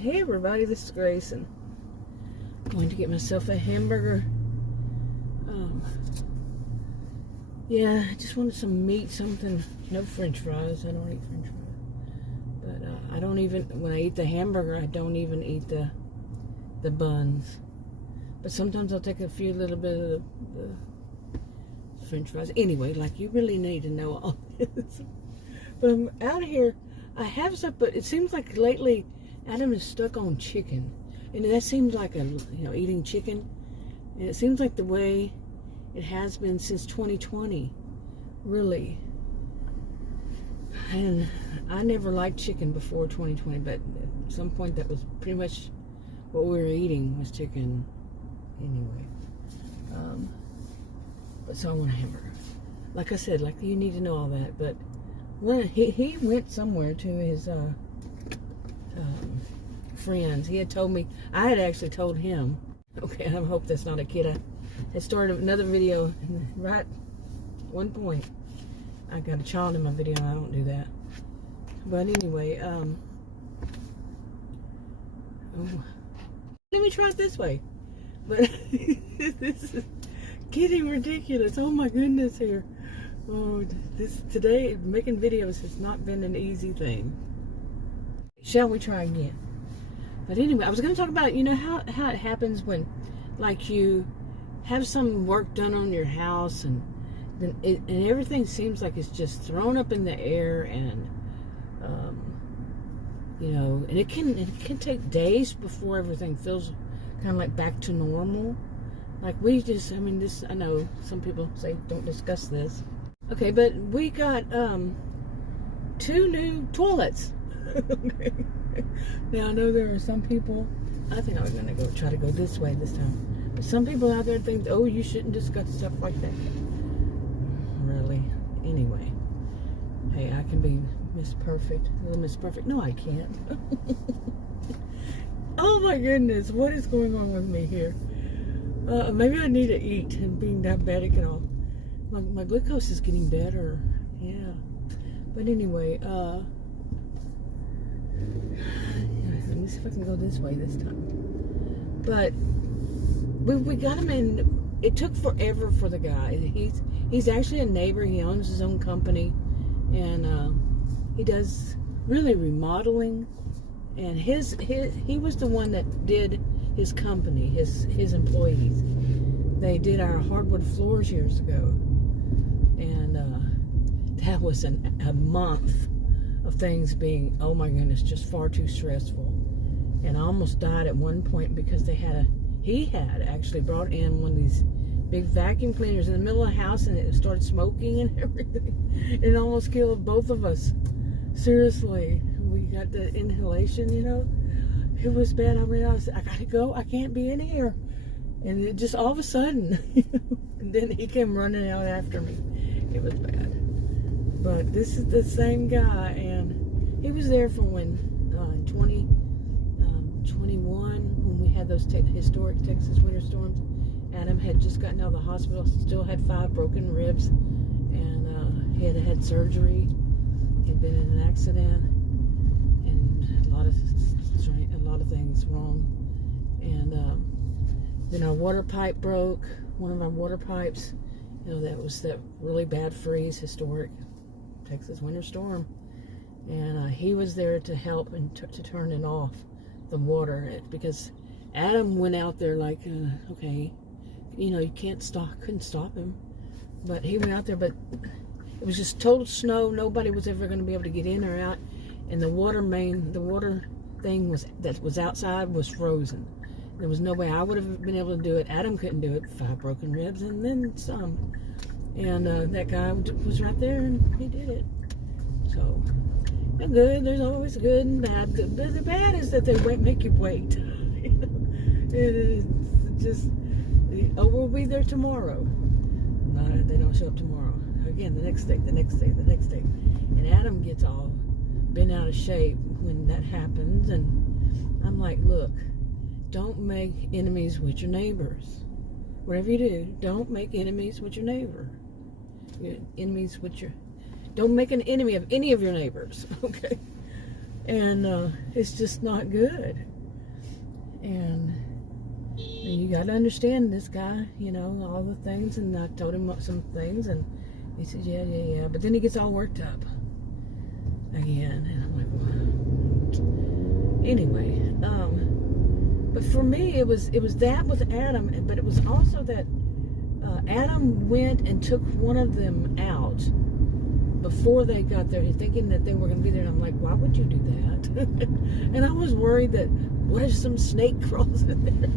Hey everybody, this is Grace, and I'm going to get myself a hamburger. Yeah, I just wanted some meat, something, no french fries. I don't eat french fries. But I don't even, when I eat the hamburger, I don't even eat the buns. But sometimes I'll take a few little bit of the french fries. Anyway, like, you really need to know all this. But I'm out here. I have stuff, but it seems like lately Adam is stuck on chicken, and that seems like eating chicken, and it seems like the way it has been since 2020, really. And I never liked chicken before 2020, but at some point that was pretty much what we were eating was chicken, anyway. But so I want a hamburger. Like I said, like, you need to know all that. But when he went somewhere to his friends. He had told me, I had actually told him, okay, I hope that's not a kid. I had started another video right one point. I got a child in my video and I don't do that. But anyway, let me try it this way. But this is getting ridiculous. Oh my goodness here. Oh, today making videos has not been an easy thing. Shall we try again? But anyway, I was going to talk about, how it happens when, like, you have some work done on your house, and everything seems like it's just thrown up in the air, and and it can take days before everything feels kind of like back to normal. Like, I know some people say don't discuss this. Okay, but we got 2 new toilets. Okay. Now, I know there are some people, I think I was going to try to go this way this time. But some people out there think, oh, you shouldn't discuss stuff like that. Really? Anyway. Hey, I can be Miss Perfect. Miss Perfect. No, I can't. Oh my goodness, what is going on with me here? Maybe I need to eat, and being diabetic and all. My glucose is getting better. Yeah. But anyway, let me see if I can go this way this time. But we got him in. It took forever for the guy. He's actually a neighbor. He owns his own company, and he does really remodeling. And he was the one that did his company, his employees. They did our hardwood floors years ago, and that was a month of things being, oh my goodness, just far too stressful. And I almost died at one point because he had actually brought in one of these big vacuum cleaners in the middle of the house, and it started smoking and everything. It almost killed both of us. Seriously, we got the inhalation, It was bad. I realized, I gotta go. I can't be in here. And it just all of a sudden, and then he came running out after me. It was bad. But this is the same guy, and he was there for when 2021, when we had those historic Texas winter storms. Adam had just gotten out of the hospital, still had 5 broken ribs, and he had surgery. He'd been in an accident, and a lot of things wrong. And then our water pipe broke. One of our water pipes, that was that really bad freeze, historic Texas winter storm, and he was there to help and to turn it off, the water, because Adam went out there like, okay, you couldn't stop him, but he went out there, but it was just total snow. Nobody was ever going to be able to get in or out, and the water thing that was outside was frozen. There was no way I would have been able to do it. Adam couldn't do it. 5 broken ribs and then some. And that guy was right there, and he did it. So, good. There's always good and bad. The bad is that they make you wait. It is just, we'll be there tomorrow. No, they don't show up tomorrow. Again, the next day. And Adam gets all bent out of shape when that happens. And I'm like, look, don't make enemies with your neighbors. Whatever you do, don't make enemies with your neighbor. Don't make an enemy of any of your neighbors, okay? And it's just not good. And you got to understand this guy, you know, all the things. And I told him some things, and he said, yeah. But then he gets all worked up again, and I'm like, wow. Anyway, but for me, it was that with Adam, but it was also that Adam went and took one of them out before they got there, thinking that they were going to be there. And I'm like, why would you do that? And I was worried that, what if some snake crawls in there?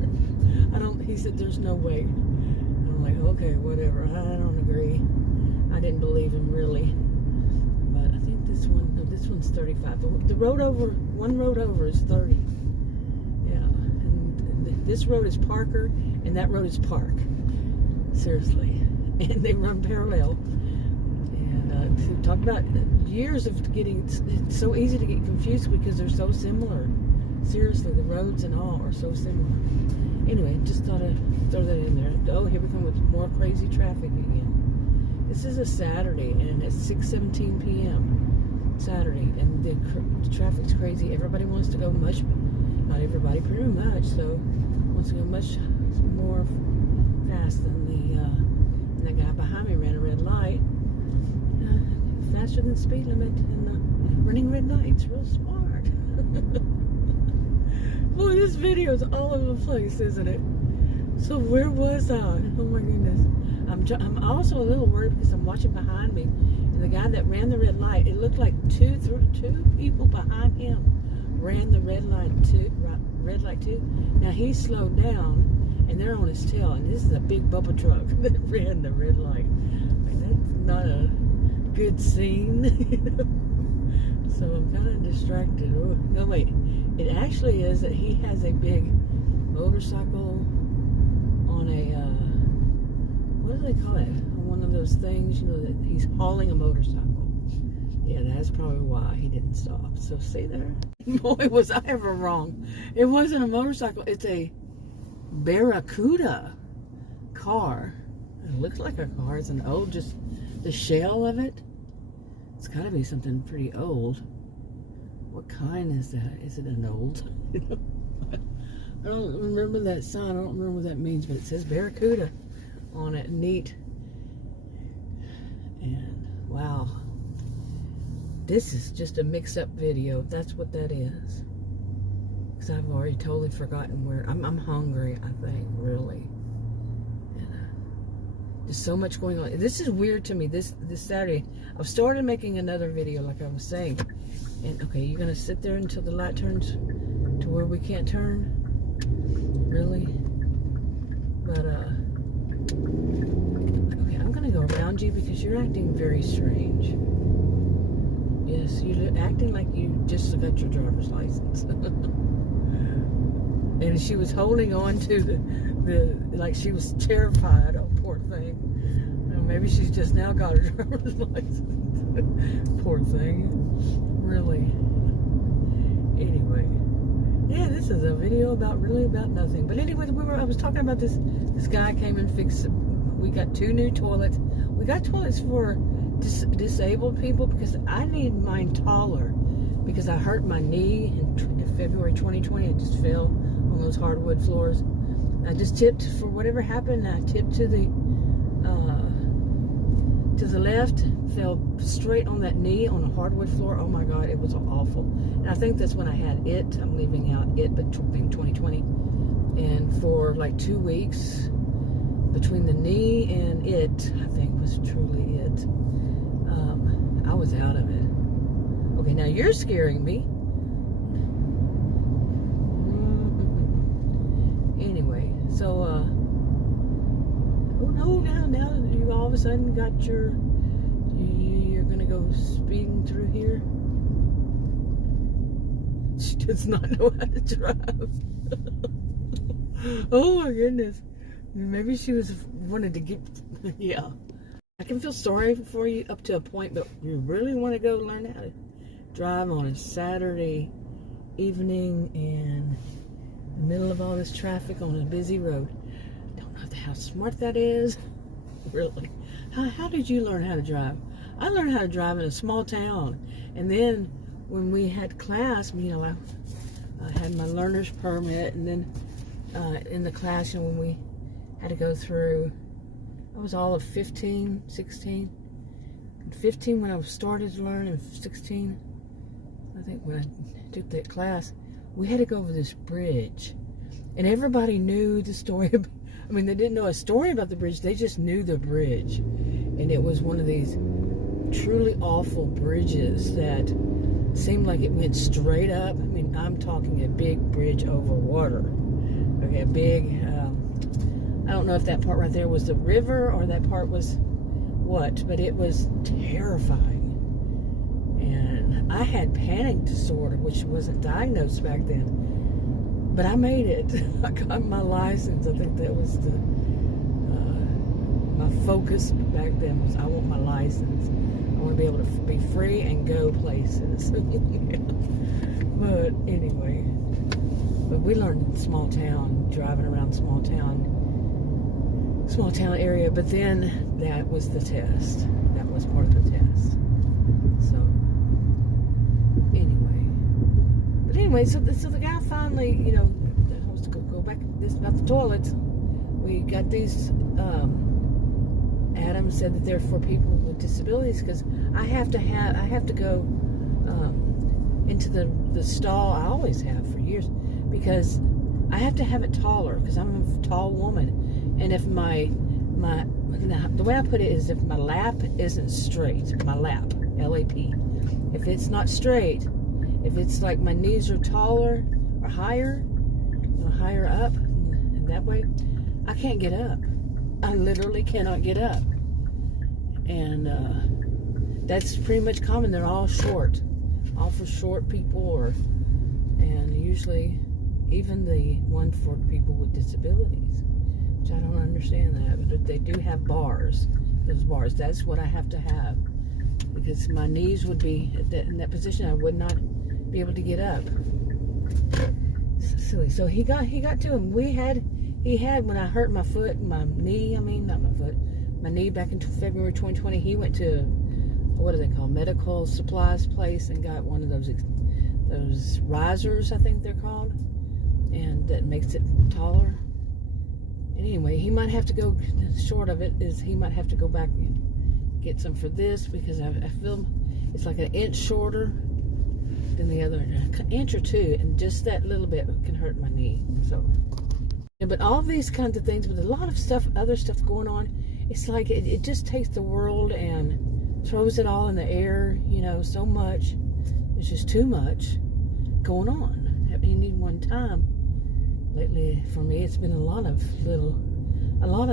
He said, there's no way. I'm like, okay, whatever. I don't agree. I didn't believe him, really. But I think this one's 35. But the one road over is 30. Yeah. And this road is Parker, and that road is Park. Seriously. And they run parallel. And talk about years of getting, it's so easy to get confused because they're so similar. Seriously, the roads and all are so similar. Anyway, just thought I'd throw that in there. Oh, here we come with more crazy traffic again. This is a Saturday, and it's 6:17 p.m. Saturday, and the traffic's crazy. Everybody wants to go much, not everybody, pretty much, so wants to go much more fast than the guy behind me ran a red light. Faster than speed limit, and running red lights. Real smart. Boy, this video is all over the place, isn't it? So where was I? Oh my goodness. I'm also a little worried because I'm watching behind me, and the guy that ran the red light, it looked like two people behind him ran the red light too. Now he slowed down, and they're on his tail, and this is a big bubble truck that ran the red light. That's not a good scene. So I'm kind of distracted. Oh, no, wait. It actually is that he has a big motorcycle on a, what do they call it? One of those things, you know, that he's hauling a motorcycle. Yeah, that's probably why he didn't stop. So see there? Boy, was I ever wrong. It wasn't a motorcycle. It's a Barracuda car. It looks like a car. It's an old, just the shell of it. It's got to be something pretty old. What kind is that? Is it an old? I don't remember that sign. I don't remember what that means, but it says Barracuda on it. Neat. And wow, this is just a mix-up video. That's what that is. Because I've already totally forgotten where. I'm hungry, I think, really. There's so much going on. This is weird to me. This Saturday, I've started making another video, like I was saying. And okay, you're gonna sit there until the light turns to where we can't turn? Really? But okay, I'm gonna go around you because you're acting very strange. Yes, you're acting like you just got your driver's license. And she was holding on to the like she was terrified. Oh, poor thing. Maybe she's just now got her driver's license. Poor thing. Really. Anyway. Yeah, this is a video about nothing. But anyway, I was talking about this guy came and fixed it. We got 2 new toilets. We got toilets for disabled people because I need mine taller because I hurt my knee in February 2020. I just fell on those hardwood floors. I just tipped for whatever happened. I tipped to the left, fell straight on that knee on a hardwood floor. Oh my God, it was awful. And I think that's when I had it. I'm leaving out it, but being 2020. And for like 2 weeks, between the knee and it, I think was truly it. I was out of it. Okay, now you're scaring me. Anyway, so oh no, now you all of a sudden got you're gonna go speeding through here. She does not know how to drive. Oh my goodness. Maybe she wanted to get, yeah. I can feel sorry for you up to a point, but you really want to go learn how to drive on a Saturday evening in the middle of all this traffic on a busy road. I don't know how smart that is. Really. How did you learn how to drive? I learned how to drive in a small town, and then when we had class, I had my learner's permit, and then in the class, when we had to go through, I was all of 15, 16. 15 when I started to learn, and 16, I think, when I took that class, we had to go over this bridge. And everybody knew the story. They didn't know a story about the bridge. They just knew the bridge. And it was one of these truly awful bridges that seemed like it went straight up. I'm talking a big bridge over water. Okay, a big, I don't know if that part right there was the river or that part was what, but it was terrifying. And I had panic disorder, which wasn't diagnosed back then. But I made it. I got my license. I think that was my focus back then was I want my license. I want to be able to be free and go places. But anyway, we learned in small town, driving around small town area. But then that was the test. That was part of the test. So anyway, so the guy finally, I was to go back this about the toilets. We got these. Adam said that they're for people with disabilities, because I have to go into the stall. I always have for years, because I have to have it taller, because I'm a tall woman, and if the way I put it is, if my lap isn't straight, my lap, L-A-P, if it's not straight. If it's like my knees are taller or higher, higher up, and that way, I can't get up. I literally cannot get up. And that's pretty much common. They're all short. All for short people, and usually even the one for people with disabilities, which I don't understand that, but they do have bars. Those bars, that's what I have to have, because my knees would be in that position. I would not be able to get up. Silly. So he got to him. He had when I hurt my foot, my knee. Not my foot, my knee back in February 2020. He went to, what do they call, medical supplies place, and got one of those risers, I think they're called, and that makes it taller. And anyway, he might have to go. Short of it is he might have to go back and get some for this, because I feel it's like an inch shorter than the other, an inch or two, and just that little bit can hurt my knee. So, but all these kinds of things, with a lot of stuff, other stuff going on, it's like it just takes the world and throws it all in the air. So much. It's just too much going on at any one time. Lately, for me, it's been a lot of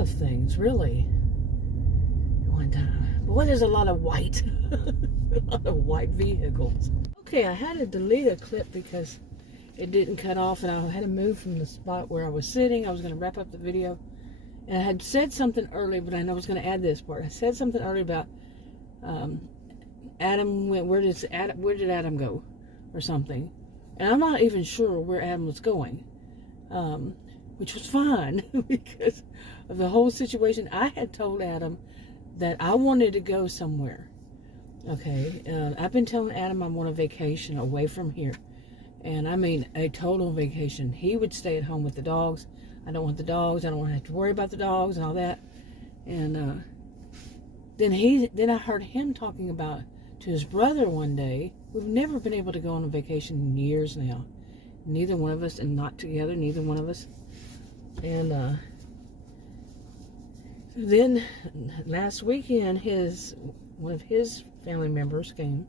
things, really, at one time. Boy, there's a lot of white, a lot of white vehicles. Okay, I had to delete a clip because it didn't cut off, and I had to move from the spot where I was sitting. I was going to wrap up the video, and I had said something earlier, but I know I was going to add this part. I said something earlier about Adam went. Where did Adam go, or something? And I'm not even sure where Adam was going, which was fine because of the whole situation. I had told Adam that I wanted to go somewhere. Okay, I've been telling Adam I want a vacation away from here, and I mean a total vacation. He would stay at home with the dogs. I don't want the dogs. I don't want to have to worry about the dogs and all that. And then I heard him talking about to his brother one day. We've never been able to go on a vacation in years now. Neither one of us, and not together, neither one of us. And then last weekend, one of his family members came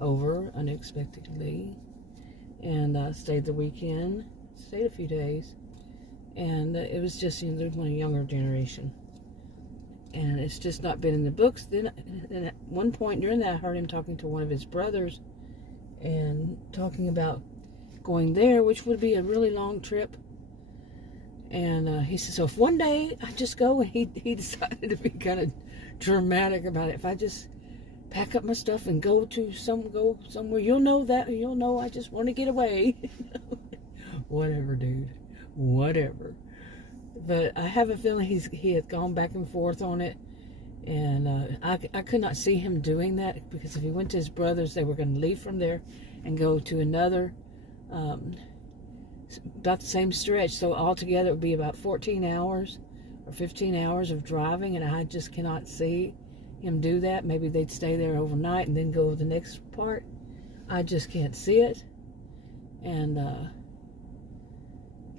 over unexpectedly and stayed the weekend, stayed a few days, and it was just, they're one younger generation, and it's just not been in the books. Then at one point during that, I heard him talking to one of his brothers and talking about going there, which would be a really long trip. And he said, so if one day I just go, and he decided to be kind of dramatic about it. If I just pack up my stuff and go somewhere, you'll know I just want to get away. Whatever, dude, whatever. But I have a feeling he had gone back and forth on it, and I could not see him doing that, because if he went to his brothers, they were going to leave from there and go to another, about the same stretch. So altogether it would be about 14 hours or 15 hours of driving, and I just cannot see him do that. Maybe they'd stay there overnight and then go to the next part. I just can't see it. And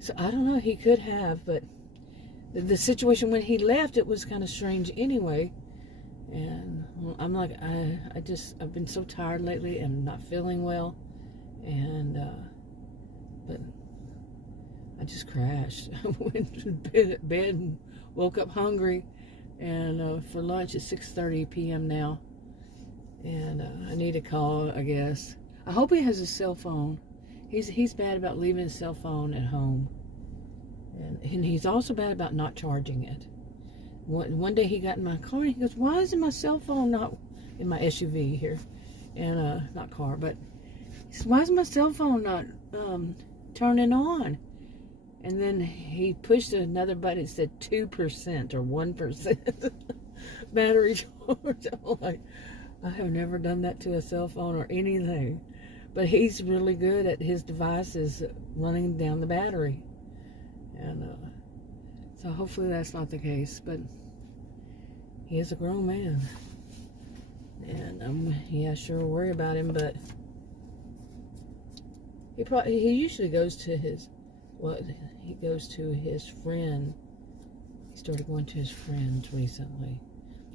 so I don't know, he could have, but the situation when he left, it was kind of strange anyway. And I'm like, I've been so tired lately and not feeling well, and but I just crashed. I went to bed and woke up hungry, and for lunch at 6:30 p.m. now, and I need a call, I guess. I hope he has a cell phone. He's bad about leaving his cell phone at home, and he's also bad about not charging it. One day he got in my car and he goes, "Why isn't my cell phone not in my SUV here?" And not car, but he says, "Why is my cell phone not turning on?" And then he pushed another button. It said 2% or 1% battery charge. I'm like, I have never done that to a cell phone or anything. But he's really good at his devices running down the battery. And so hopefully that's not the case. But he is a grown man. And yeah, sure worry about him. But he usually goes to his friend. He started going to his friends recently.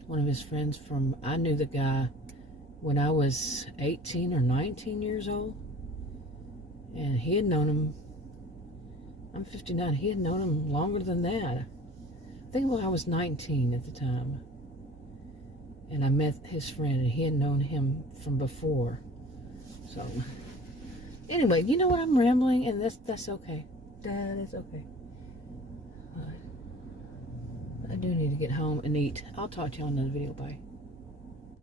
One of his friends I knew the guy when I was 18 or 19 years old. And he had known him, I'm 59, he had known him longer than that. I think I was 19 at the time. And I met his friend, and he had known him from before. So, anyway, you know what, I'm rambling, and that's okay. That is okay. I do need to get home and eat. I'll talk to you on another video. Bye.